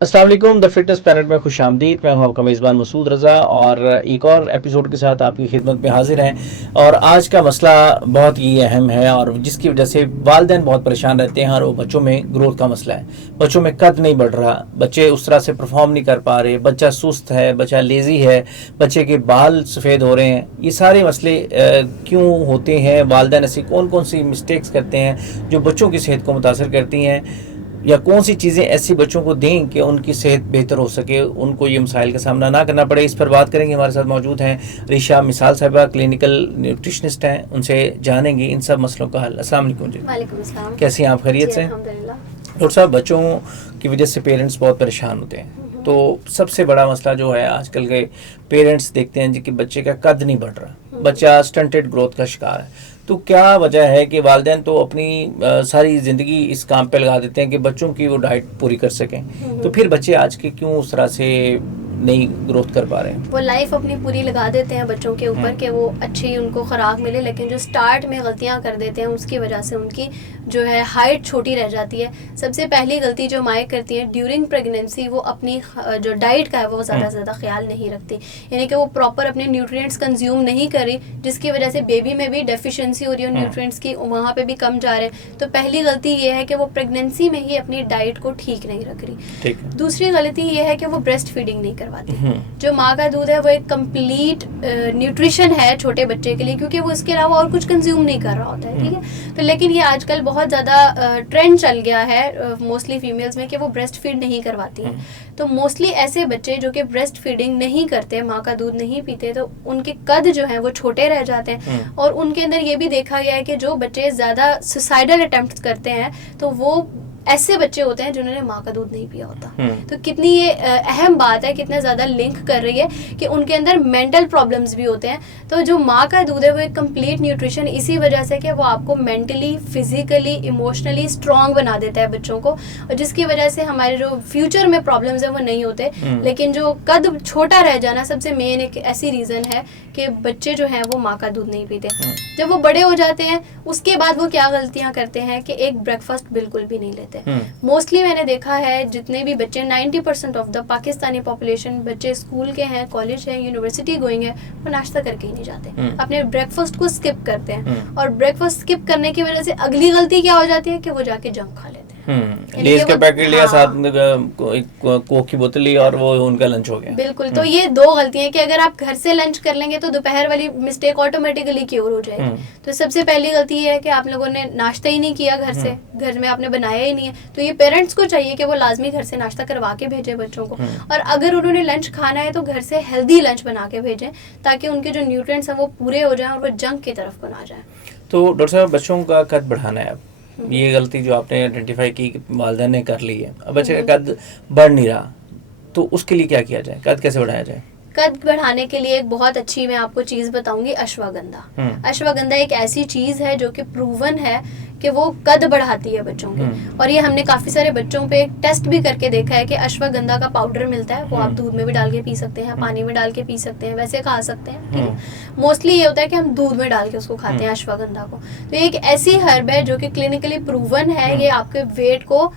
अस्सलाम वालेकुम, the fitness planet में खुशामदीद। मैं हूं आपका मेज़बान मसूद रज़ा और एक और एपिसोड के साथ आपकी खिदमत में हाजिर हैं। और आज का मसला बहुत ही अहम है और जिसकी वजह से वालिदैन बहुत परेशान रहते हैं और वो बच्चों में ग्रोथ का मसला है। बच्चों में कद नहीं बढ़ रहा, बच्चे उस तरह से परफॉर्म नहीं कर पा रहे, बच्चा सुस्त है, बच्चा लेज़ी है, बच्चे के बाल सफ़ेद हो रहे हैं। ये सारे मसले क्यों होते हैं? वालिदैन ऐसी कौन कौन सी मिस्टेक्स करते हैं जो बच्चों की सेहत को मुतासर करती हैं, या कौन सी चीज़ें ऐसी बच्चों को दें कि उनकी सेहत बेहतर हो सके, उनको ये मसाइल का सामना ना करना पड़े? इस पर बात करेंगे। हमारे साथ मौजूद हैं रिशा मिसाल साहिबा, क्लिनिकल न्यूट्रिशनिस्ट हैं। उनसे जानेंगे इन सब मसलों का हल। अस्सलाम वालेकुम जी। वालेकुम अस्सलाम। कैसी हैं आप? खैरियत से? अल्हम्दुलिल्लाह। डॉक्टर साहब, बच्चों की वजह से पेरेंट्स बहुत परेशान होते हैं। तो सबसे बड़ा मसला जो है, आजकल के पेरेंट्स देखते हैं जी कि बच्चे का कद नहीं बढ़ रहा, बच्चा स्टंटेड ग्रोथ का शिकार है। तो क्या वजह है कि वालिदैन तो अपनी सारी ज़िंदगी इस काम पे लगा देते हैं कि बच्चों की वो डाइट पूरी कर सकें, तो फिर बच्चे आज के क्यों उस तरह से नहीं ग्रोथ कर पा रहे हैं? वो लाइफ अपनी पूरी लगा देते हैं बच्चों के ऊपर कि वो अच्छी उनको खुराक मिले, लेकिन जो स्टार्ट में गलतियां कर देते हैं उसकी वजह से उनकी जो है हाइट छोटी रह जाती है। सबसे पहली गलती जो माएँ करती हैं ड्यूरिंग प्रेगनेंसी, वो अपनी जो डाइट का है वो ज़्यादा से ज़्यादा ख्याल नहीं रखती, यानी कि वो प्रॉपर अपने न्यूट्रिएंट्स कंज्यूम नहीं करी, जिसकी वजह से बेबी में भी डेफिशिएंसी हो रही है न्यूट्रिएंट्स की, वहाँ पे भी कम जा रहे हैं। तो पहली गलती ये है कि वो प्रेगनेंसी में ही अपनी डाइट को ठीक नहीं रख रही। दूसरी गलती ये है कि वो ब्रेस्ट फीडिंग नहीं करवाती। जो माँ का दूध है वो एक कंप्लीट न्यूट्रिशन है छोटे बच्चे के लिए, क्योंकि वो इसके अलावा और कुछ कंज्यूम नहीं कर रहा होता है, ठीक है। तो लेकिन ये आजकल बहुत ज़्यादा ट्रेंड चल गया है मोस्टली फीमेल्स में कि वो ब्रेस्ट फीड नहीं करवाती हैं। तो मोस्टली ऐसे बच्चे जो कि ब्रेस्ट फीडिंग नहीं करते, माँ का दूध नहीं पीते, तो उनके कद जो है वो छोटे रह जाते हैं। और उनके अंदर ये भी देखा गया है कि जो बच्चे ज़्यादा सुसाइडल अटेम्प्ट करते हैं तो वो ऐसे बच्चे होते हैं जिन्होंने माँ का दूध नहीं पिया होता। तो कितनी ये अहम बात है, कितना ज़्यादा लिंक कर रही है कि उनके अंदर मेंटल प्रॉब्लम्स भी होते हैं। तो जो माँ का दूध है वो एक कंप्लीट न्यूट्रिशन इसी वजह से कि वो आपको मेंटली, फिजिकली, इमोशनली स्ट्रांग बना देता है बच्चों को, और जिसकी वजह से हमारे जो फ्यूचर में प्रॉब्लम्स है वो नहीं होते। लेकिन जो कद छोटा रह जाना सबसे मेन एक ऐसी रीज़न है कि बच्चे जो हैं वो माँ का दूध नहीं पीते। जब वो बड़े हो जाते हैं उसके बाद वो क्या गलतियाँ करते हैं कि एक ब्रेकफास्ट बिल्कुल भी नहीं लेते। मोस्टली मैंने देखा है जितने भी बच्चे 90% ऑफ द पाकिस्तानी पॉपुलेशन बच्चे स्कूल के हैं, कॉलेज हैं, यूनिवर्सिटी गोइंग है, वो नाश्ता करके ही नहीं जाते, अपने ब्रेकफास्ट को स्किप करते हैं। और ब्रेकफास्ट स्किप करने की वजह से अगली गलती क्या हो जाती है कि वो जाके जंक खा लेते हैं। लेज का पैकेट लिया, साथ में कोक की बोतल ली और वो उनका लंच हो गया। बिल्कुल। तो ये दो गलतियां हैं कि अगर आप घर से लंच कर लेंगे तो दोपहर वाली मिस्टेक ऑटोमेटिकली क्योर हो जाएगी। तो सबसे पहली गलती ये है कि आप लोगों ने नाश्ता ही नहीं किया घर से, घर में आपने बनाया ही नहीं है। तो ये पेरेंट्स को चाहिए कि वो लाजमी घर से नाश्ता करवा के भेजें बच्चों को, और अगर उन्होंने लंच खाना है तो घर से हेल्दी लंच बना के भेजें, ताकि उनके जो न्यूट्रिएंट्स हैं वो पूरे हो जाएं और वो जंक की तरफ को ना जाए। तो डॉक्टर साहब, बच्चों का कद बढ़ाना है, अब ये गलती जो आपने आइडेंटिफाई की वालिदैन ने कर ली है, अब बच्चे का कद बढ़ नहीं रहा, तो उसके लिए क्या किया जाए? कद कैसे बढ़ाया जाए? कद बढ़ाने के लिए एक बहुत अच्छी मैं आपको चीज़ बताऊंगी, अश्वगंधा। अश्वगंधा एक ऐसी चीज़ है जो कि प्रूवन है कि वो कद बढ़ाती है बच्चों के। और ये हमने काफ़ी सारे बच्चों पे एक टेस्ट भी करके देखा है कि अश्वगंधा का पाउडर मिलता है, वो आप दूध में भी डाल के पी सकते हैं, पानी में डाल के पी सकते हैं, वैसे खा सकते हैं, ठीक है। मोस्टली ये होता है कि हम दूध में डाल के उसको खाते हैं अश्वगंधा को। तो ये एक ऐसी हर्ब है जो कि क्लिनिकली प्रूवन है, ये आपके वेट को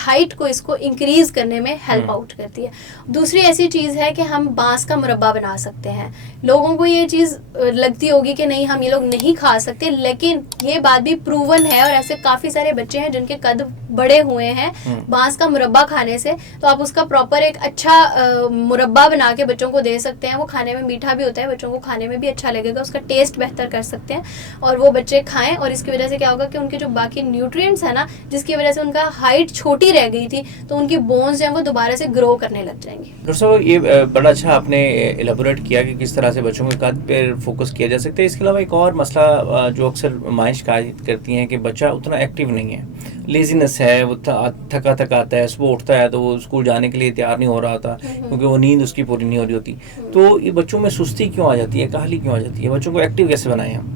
हाइट को इसको इंक्रीज करने में हेल्प आउट करती है। दूसरी ऐसी चीज़ है कि हम बांस का मुरब्बा बना सकते हैं। लोगों को ये चीज़ लगती होगी कि नहीं, हम ये लोग नहीं खा सकते, लेकिन ये बात भी प्रूवन है और ऐसे काफ़ी सारे बच्चे हैं जिनके कद बड़े हुए हैं बांस का मुरब्बा खाने से। तो आप उसका प्रॉपर एक अच्छा मुरब्बा बना के बच्चों को दे सकते हैं। वो खाने में मीठा भी होता है, बच्चों को खाने में भी अच्छा लगेगा, उसका टेस्ट बेहतर कर सकते हैं और वो बच्चे खाएं। और इसकी वजह से क्या होगा कि उनके जो बाकी न्यूट्रिएंट्स है ना, जिसकी वजह से उनका हाइट छोटी रह गई थी, तो उनकी बोन्स जो है वो दोबारा से ग्रो करने लग जाएंगे। डॉक्टर साहब, ये बड़ा अच्छा आपने एलेबोरेट किया कि किस तरह से बच्चों के कद पर फोकस किया जा सकता है। इसके अलावा एक और मसला जो अक्सर माएँ शिकायत करती हैं कि बच्चा उतना एक्टिव नहीं है, लेजीनेस है, वो थका थका आता है, सुबह उठता है तो वो स्कूल जाने के लिए तैयार नहीं हो रहा था क्योंकि वो नींद उसकी पूरी नहीं हो रही होती। तो ये बच्चों में सुस्ती क्यों आ जाती है, काहली क्यों आ जाती है? बच्चों को एक्टिव कैसे बनाएं हम?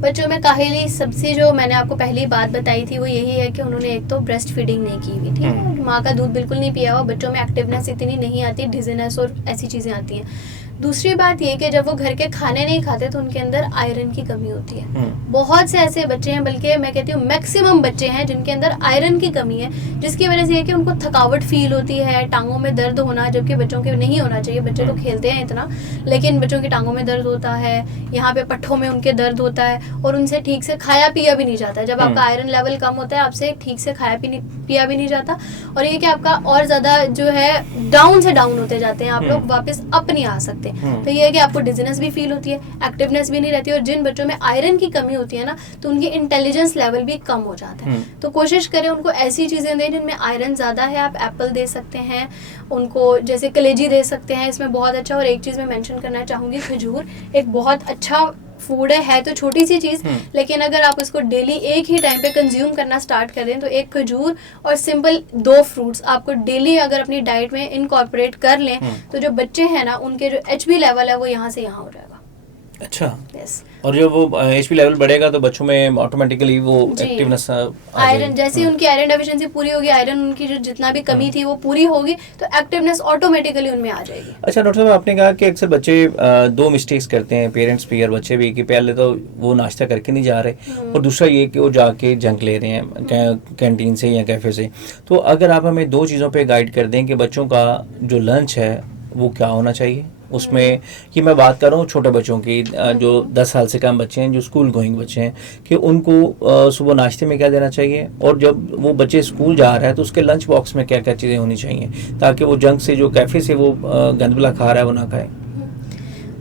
बच्चों में काहली सबसे जो मैंने आपको पहली बात बताई थी वो यही है कि उन्होंने एक तो ब्रेस्ट फीडिंग नहीं की हुई, ठीक है, माँ का दूध बिल्कुल नहीं पिया हुआ, बच्चों में एक्टिवनेस इतनी नहीं आती, डिजीनेस और ऐसी चीज़ें आती हैं। दूसरी बात ये कि जब वो घर के खाने नहीं खाते तो उनके अंदर आयरन की कमी होती है। बहुत से ऐसे बच्चे हैं, बल्कि मैं कहती हूँ मैक्सिमम बच्चे हैं जिनके अंदर आयरन की कमी है, जिसकी वजह से ये कि उनको थकावट फील होती है, टांगों में दर्द होना, जबकि बच्चों के नहीं होना चाहिए। बच्चे तो खेलते हैं इतना, लेकिन बच्चों की टांगों में दर्द होता है, यहाँ पे पट्ठों में उनके दर्द होता है, और उनसे ठीक से खाया पिया भी नहीं जाता। जब आपका आयरन लेवल कम होता है, आपसे ठीक से खाया पिया भी नहीं जाता, और ये कि आपका और ज्यादा जो है डाउन से डाउन होते जाते हैं, आप लोग वापस अप नहीं आ सकते। तो ये है कि आपको डिजीनेस भी फील होती है, एक्टिवनेस भी नहीं रहती, और जिन बच्चों में आयरन की कमी होती है ना, तो उनकी इंटेलिजेंस लेवल भी कम हो जाता है। तो कोशिश करें उनको ऐसी चीजें दें जिनमें आयरन ज्यादा है। आप एप्पल दे सकते हैं उनको, जैसे कलेजी दे सकते हैं, इसमें बहुत अच्छा। और एक चीज मैं मेंशन करना चाहूंगी, खजूर एक बहुत अच्छा फूड है तो छोटी सी चीज, लेकिन अगर आप इसको डेली एक ही टाइम पे कंज्यूम करना स्टार्ट कर दें, तो एक खजूर और सिंपल 2 फ्रूट्स आपको डेली अगर अपनी डाइट में इनकॉर्पोरेट कर लें, तो जो बच्चे हैं ना, उनके जो HB लेवल है वो यहाँ से यहाँ हो जाएगा। अच्छा। यस। और जब वो HP लेवल बढ़ेगा तो बच्चों में ऑटोमेटिकली वो एक्टिवनेस, आयरन जैसी उनकी आयरन डेफिशिएंसी पूरी होगी, आयरन उनकी जो जितना भी कमी थी वो पूरी होगी, तो एक्टिवनेस ऑटोमेटिकली उनमें आ जाएगी। अच्छा डॉक्टर साहब, आपने कहा कि अक्सर बच्चे 2 मिस्टेक्स करते हैं, पेरेंट्स भी और बच्चे भी, कि पहले तो वो नाश्ता करके नहीं जा रहे, और दूसरा ये कि वो जाके जंक ले रहे हैं कैंटीन से या कैफे से। तो अगर आप हमें 2 चीज़ों पे गाइड कर दें कि बच्चों का जो लंच है वो क्या होना चाहिए उसमें, कि मैं बात कर रहा हूँ छोटे बच्चों की, जो 10 साल से कम बच्चे हैं, जो स्कूल गोइंग बच्चे हैं, कि उनको सुबह नाश्ते में क्या देना चाहिए, और जब वो बच्चे स्कूल जा रहा है तो उसके लंच बॉक्स में क्या क्या चीज़ें होनी चाहिए, ताकि वो जंक से, जो कैफ़े से वो गंदबला खा रहा है, वो ना खाए।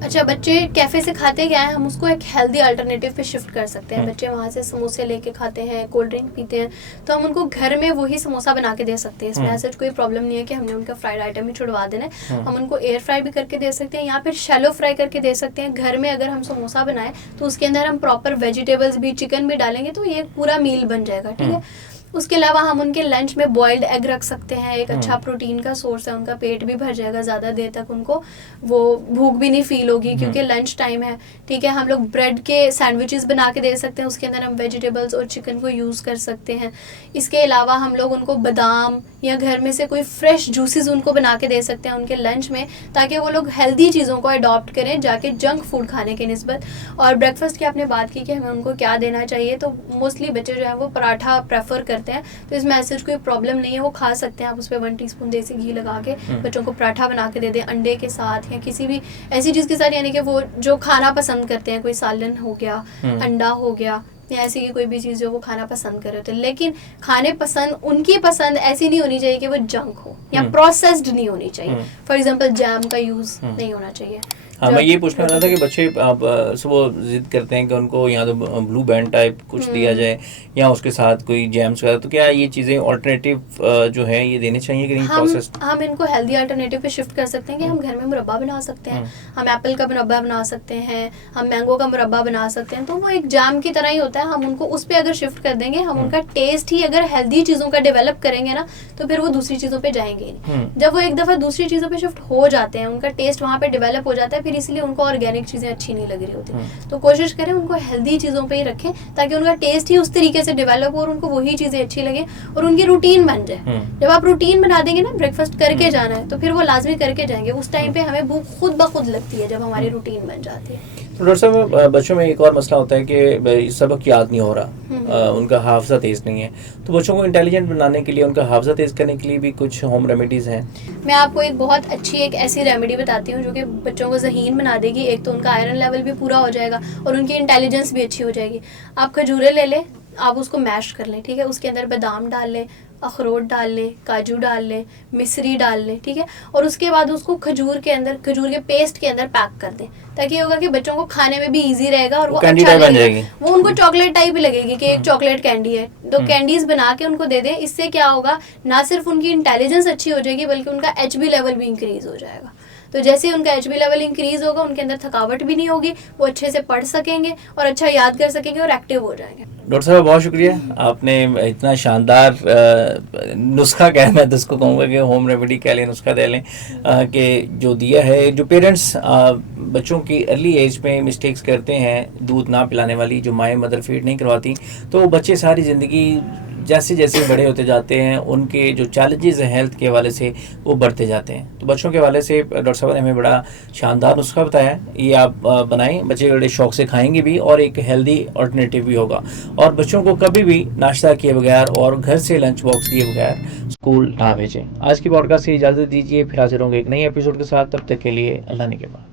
अच्छा, बच्चे कैफे से खाते क्या है, हम उसको एक हेल्दी अल्टरनेटिव पे शिफ्ट कर सकते हैं। बच्चे वहाँ से समोसे लेके खाते हैं, कोल्ड ड्रिंक पीते हैं, तो हम उनको घर में वही समोसा बना के दे सकते हैं। इसमें ऐसा कोई प्रॉब्लम नहीं है कि हमने उनका फ्राइड आइटम ही छुड़वा देना है। हम उनको एयर फ्राई भी करके दे सकते हैं, या फिर शैलो फ्राई करके दे सकते हैं। घर में अगर हम समोसा बनाएं तो उसके अंदर हम प्रॉपर वेजिटेबल्स भी, चिकन भी डालेंगे, तो ये पूरा मील बन जाएगा। ठीक है। उसके अलावा हम उनके लंच में बॉइल्ड एग रख सकते हैं, एक अच्छा प्रोटीन का सोर्स है, उनका पेट भी भर जाएगा, ज़्यादा देर तक उनको वो भूख भी नहीं फील होगी, क्योंकि लंच टाइम है। ठीक है। हम लोग ब्रेड के सैंडविचेस बना के दे सकते हैं, उसके अंदर हम वेजिटेबल्स और चिकन को यूज़ कर सकते हैं। इसके अलावा हम लोग उनको बादाम या घर में से कोई फ्रेश जूसेस उनको बना के दे सकते हैं उनके लंच में, ताकि वो लोग हेल्दी चीज़ों को अडॉप्ट करें जाके जंक फूड खाने के निस्बत। और ब्रेकफास्ट की आपने बात की कि हमें उनको क्या देना चाहिए, तो मोस्टली बच्चे जो है वो पराठा प्रेफर करते हैं, तो इसमें ऐसे कोई प्रॉब्लम नहीं है, वो खा सकते हैं। आप उस पर 1 टीस्पून देसी घी लगा के बच्चों को पराठा बना के दे दें, अंडे के साथ या किसी भी ऐसी चीज़ के साथ, यानी कि वो जो खाना पसंद करते हैं, कोई सालन हो गया, अंडा हो गया, या ऐसी की कोई भी चीज़ जो वो खाना पसंद कर रहे होते हैं। लेकिन खाने पसंद, उनकी पसंद ऐसी नहीं होनी चाहिए कि वो जंक हो या प्रोसेस्ड नहीं होनी चाहिए। फॉर एग्जांपल जैम का यूज़ नहीं होना चाहिए। हाँ, मैं ये पूछने वाला था कि बच्चे सुबह जिद करते हैं कि उनको या तो ब्लू बैंड टाइप कुछ दिया जाए या उसके साथ कोई जैम्स वगैरह, तो क्या ये चीज़ें ऑल्टरनेटिव जो है ये देनी चाहिए कि नहीं? प्रोसेस्ड हम इनको हेल्दी अल्टरनेटिव पे शिफ्ट कर सकते हैं कि हम घर में मुरब्बा बना सकते हैं, हम एप्पल का मुरब्बा बना सकते हैं, हम मैंगो का मुरब्बा बना सकते हैं, तो वो एक जैम की तरह ही होता है। हम उनको उस पर अगर शिफ्ट कर देंगे, हम उनका टेस्ट ही अगर हेल्दी चीज़ों का डेवलप करेंगे ना, तो फिर वो दूसरी चीज़ों पे जाएंगे नहीं। जब वो एक दफ़ा दूसरी चीज़ों पे शिफ्ट हो जाते हैं, उनका टेस्ट वहाँ पे डेवलप हो जाता है, फिर इसलिए उनको ऑर्गेनिक चीज़ें अच्छी नहीं लग रही होती। तो कोशिश करें उनको हेल्दी चीज़ों पे ही रखें, ताकि उनका टेस्ट ही उस तरीके से डेवलप हो और उनको वही चीज़ें अच्छी लगे और उनकी रूटीन बन जाए। जब आप रूटीन बना देंगे ना, ब्रेकफास्ट करके जाना है, तो फिर वो लाजमी करके जाएंगे। उस टाइम पे हमें भूख खुद ब खुद लगती है जब हमारी रूटीन बन जाती है। तो डॉक्टर साहब, बच्चों में एक और मसला होता है कि सबक याद नहीं हो रहा, उनका हाफजा तेज़ नहीं है, तो बच्चों को इंटेलिजेंट बनाने के लिए, उनका हाफजा तेज़ करने के लिए भी कुछ होम रेमेडीज़ हैं? मैं आपको एक बहुत अच्छी एक ऐसी रेमेडी बताती हूँ जो कि बच्चों को ज़हीन बना देगी। एक तो उनका आयरन लेवल भी पूरा हो जाएगा और उनकी इंटेलिजेंस भी अच्छी हो जाएगी। आप खजूरें ले लें, आप उसको मैश कर लें, ठीक है। उसके अंदर बादाम डाल लें, अखरोट डाल लें, काजू डाल लें, मिश्री डाल लें, ठीक है। और उसके बाद उसको खजूर के पेस्ट के अंदर पैक कर दें, ताकि होगा कि बच्चों को खाने में भी इजी रहेगा और वो अच्छा लगेगा। वो उनको चॉकलेट टाइप ही लगेगी कि एक चॉकलेट कैंडी है। तो कैंडीज बना के उनको दे दें। इससे क्या होगा, ना सिर्फ उनकी इंटेलिजेंस अच्छी हो जाएगी, बल्कि उनका HB लेवल भी इंक्रीज हो जाएगा। तो जैसे ही उनका HB लेवल इंक्रीज होगा, उनके अंदर थकावट भी नहीं होगी, वो अच्छे से पढ़ सकेंगे और अच्छा याद कर सकेंगे और एक्टिव हो जाएंगे। डॉक्टर साहब, बहुत शुक्रिया, आपने इतना शानदार नुस्खा क्या मैं तो उसको कहूँगा कि होम रेमेडी कह लें, नुस्खा दे लें, कि जो दिया है, जो पेरेंट्स बच्चों की अर्ली एज में मिस्टेक्स करते हैं, दूध ना पिलाने वाली, जो माएँ मदर फीड नहीं करवाती, तो बच्चे सारी ज़िंदगी जैसे जैसे बड़े होते जाते हैं उनके जो चैलेंजेस हैं हेल्थ के हवाले से वो बढ़ते जाते हैं। तो बच्चों के हवाले से डॉक्टर साहब ने हमें बड़ा शानदार नुस्खा बताया, ये आप बनाएं, बच्चे बड़े शौक से खाएंगे भी और एक हेल्दी अल्टरनेटिव भी होगा। और बच्चों को कभी भी नाश्ता किए बगैर और घर से लंच बॉक्स दिए बगैर स्कूल ना भेजें। आज की पॉडकास्ट से इजाज़त दीजिए, फिर हाजिर होंगे एक नई एपिसोड के साथ। तब तक के लिए अल्लाह ने के बाद।